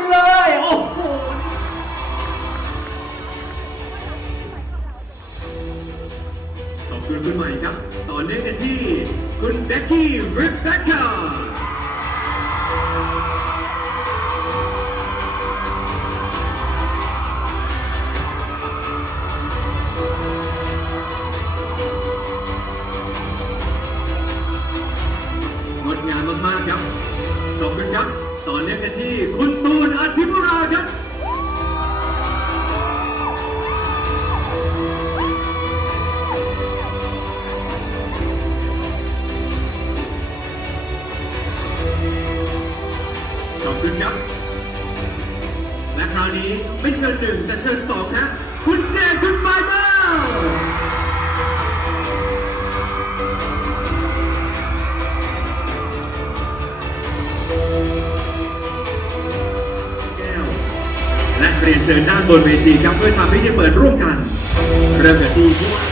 นไปเลย โอ้โหขอบคุณคุณใหม่ครับ ต่อเนื่องกันที่คุณเบ็กกี้ริปเบคก้างดงามมากๆครับ ขอบคุณครับ ต่อเนื่องกันที่คุณ ไม่เชิญหนึ่งแต่เชิญสองครับ คุณเจคุณไมเคิลแก้วและเรียนเชิญด้านบนเวทีครับ เพื่อทำพิธีเปิดร่วมกัน เริ่มกันที่พี่ว่า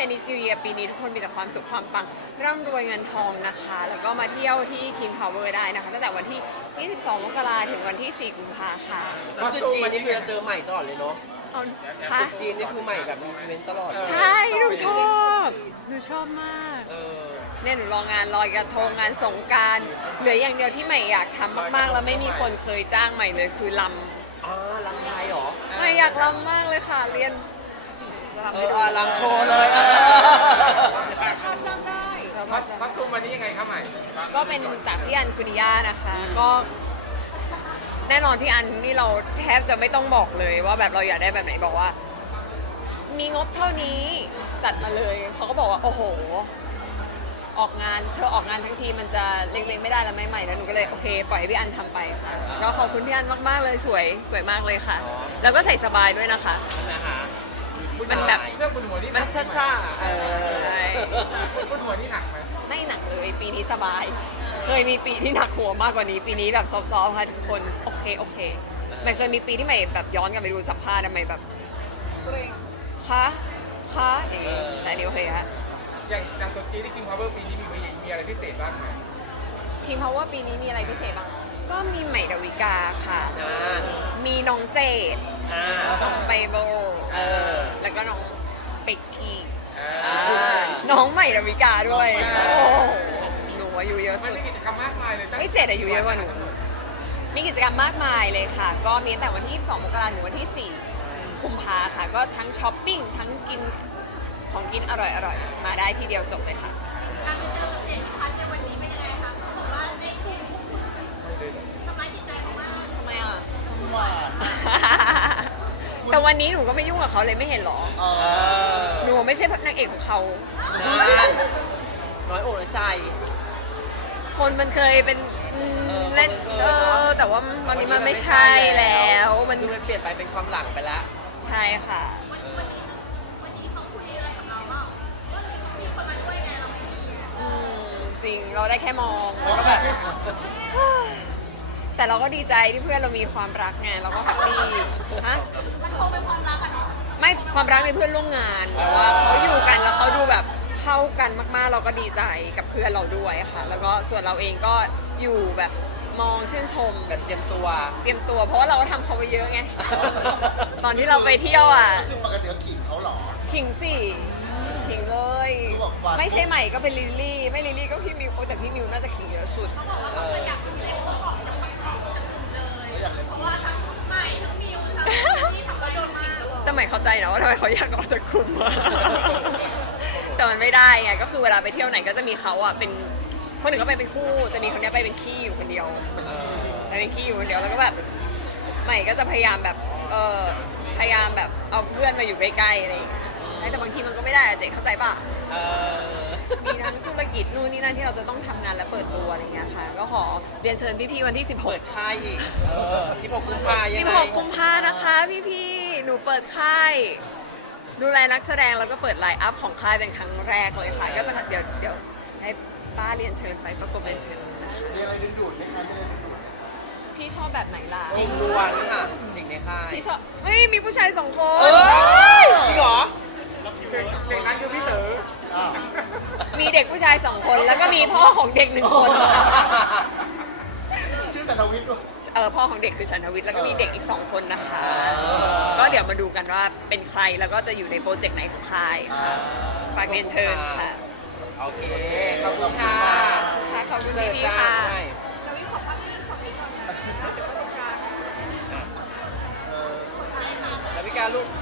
Chinese New Year ปีนี้ทุกคนมีแต่ความสุขความปังร่ำรวยเงินทองนะคะ แล้วก็มาเที่ยวที่ King Power ได้นะคะ ตั้งแต่วันที่ 22 มกราถึงวันที่ 4 กุมภาค่ะแล้วจุดจีนนี่คือจะเจอใหม่ตลอดเลยเนาะเอาค่ะจุดจีนนี่คือใหม่แบบมีอีเวนต์ตลอดใช่หนูชอบหนูชอบมาก เออเนี่ยหนูรองานลอยกระทงงานสงกรารเหลืออย่างเดียวที่ใหม่อยากทำมากๆ แล้วไม่มีคนเคยจ้างใหม่เลยคือลอ่าลำไยเหรอำใหม่อยากลำมากเลยค่ะ เรียนจะลำ เอให้อดูอ่าลำโชว์เลยเออพัสพัสดุวันนี้ยังไงครับใหม่ก็เป็นจากพี่อันคุนิยานะคะ ก็ แน่นอนพี่อันนี่เราแทบจะไม่ต้องบอกเลยว่าแบบเราอยากได้แบบไหนบอกว่า มีงบเท่านี้จัดมาเลยเขาก็บอกว่าโอ้โห ออกงานเธอออกงานทั้งทีมันจะเล็งๆไม่ได้แล้วไม่ใหม่แล้วหนูก็เลยโอเคปล่อยให้พี่อันทำไปค่ะก็ขอบคุณพี่อันมากๆเลยสวยสวยมากเลยค่ะ แล้วก็ใส่สบายด้วยนะคะใช่ไหมคะ มันแบบ เรื่องคุณหัวนี่หมันันกช้าช้าๆเออใช่คุณหัวนี่หนักไหมไม่หนักเลยปีนี้สบาย เคยมีปีที่หนักหัวมากกว่านี้ ปีนี้แบบซอฟต์ๆค่ะทุกคนโอเคโอเคไม่เคยมีปีที่ใหม่แบบย้อนกลับไปดูสัมภาษณ์อะใหม่แบบคะคะอย่างงี้แต่อันนี่โอเคฮะอย่างอย่างตัวจีนที่กิงพาวเวอร์ปีนี้มีมีอะไรพิเศษบ้างไหมทีมเพราะว่าปีนี้มีอะไรพิเศษบ้างก็มีใหม่ดาวิกาค่ะอ่ามีน้องเจดอ่าไบ เบิลเออก็น้องเป็กกี้อ่าน้องใหม่ดาวิกาด้วย โอ้หนูอายุเยอะมันสุด มีกิจกรรมมากมายเลยตั้งไอ้เจ็ดอายุเยอะกว่าหนู มีกิจกรรมมากมายเลยค่ะ ก็มีตั้งแต่วันที่ 22 มกราคมถึงวันที่ 4 กุมภาค่ะ ก็ทั้งช้อปปิ้ง ทั้งกินของกินอร่อยๆ มาได้ที่เดียวจบเลยค่ะ วันนี้หนูก็ไม่ยุ่งกับเขาเลยไม่เห็นหรอ เออหนูไม่ใช่นางเอกของเขา นะน้อยอกน้อยใจ คนมันเคยเป็นอืมเออเล่นคนมันเคยเอเนอะ อแต่ว่าตอนนี้มันไม่ใช่แล้ว มันคือมันเปลี่ยนไปเป็นความหลังไปแล้วใช่ค่ะวันวันนี้วันนี้เขาคุยอะไรกับเราเปล่าว่าเลยเขามีคนมาด้วยไงเราไม่มีไงอืมจริงเราได้แค่มอง แต่เราก็ดีใจที่เพื่อนเรามีความรักไงเราก็แฮปปี้ฮะมันคงเป็นความรักอะเนาะไม่ความรักในเพื่อนร่วมงานแต่ว่าเขาอยู่กันแล้วเขาดูแบบเข้ากันมากๆ เราก็ดีใจกับเพื่อนเราด้วยค่ะ แล้วก็ส่วนเราเองก็อยู่แบบมองชื่นชมแบบเจียมตัว เจียมตัว เพราะว่าเราก็ทำเขาไปเยอะไง ตอนที่เราไปเที่ยวอะ คือปกติก็ขิงเขาเหรอ ขิงสิขิงเลยคือแบบหวานไม่ใช่ใหม่ก็เป็นลิลลี่ ไม่ลิลลี่ก็พี่มิวโอ้แต่พี่มิวน่าจะขิงเยอะสุดเขาบอกว่าเขาเคยอ แต่ใหม่เข้าใจนะว่าทำไมเขาอยากออกจากกลุ่มอะ แต่มันไม่ได้ไงก็คือเวลาไปเที่ยวไหนก็จะมีเขาอะเป็นคนหนึ่งก็ไปเป็นคู่ จะมีคนเนี้ยไปเป็นขี้อยู่คนเดียวไปเป็นขี้อยู่คนเดียวแล้วก็แบบใหม่ก็จะพยายามแบบเออพยายามแบบเอาเพื่อนมาอยู่ใกล้ๆอะไรอย่างเงี้ยใช่แต่บางทีมันก็ไม่ได้อะเจ๊เข้าใจปะ เออมีทั้งธุรกิจนู่นนี่นั่นที่เราจะต้องทำงานและเปิดตัวอะไรเงี้ยค่ะ ก็ขอเรียนเชิญพี่ๆวันที่ 16 เปิดค่ายอีกเออ16กุมภายังไง16 กุมภานะคะพี่ๆห นูเปิดค่าย ดูแลนักแสดงแล้วก็เปิดไลน์อัพของค่ายเป็นครั้งแรกเลยค่ะ ก็จะเดี๋ยวเดี๋ยวให้ป้าเรียนเชิญไปประกบเรียนเชิญมีอะไรดึงดูดไหมคะมีอะไรดึงดูดพี่ชอบแบบไหนล่ะเองล้วนค่ะเด็กในค่ายพี่ชอบเฮ้ยมีผู้ชายสองคเอนอจริงเหรอเด็กนั้นคือพี่เต๋ออ้าวมีเด็กผู้ชายสองคนแล้วก็มีพ่อของเด็กหนึ่งคนชื่อสั นทวิทย์ด้วย เออพ่อของเด็กคือชันทวิทย์แล้วก็มีเด็กอีกสองคนนะคะ ก็เดี๋ยวมาดูกันว่าเป็นใครแล้วก็จะอยู่ในโปรเจกต์ไหนของค่ายค่ะฝากเรียนเชิญค่ะโอเค ขอบคุณค่ะค่ะขอบคุณเจอพี่จ้าๆค่ะเดี๋ยววิขอภาพนี้ขอนี้ก่อนนะเดี๋ยวก็ตรงกลางแล้วพี่การลูกมา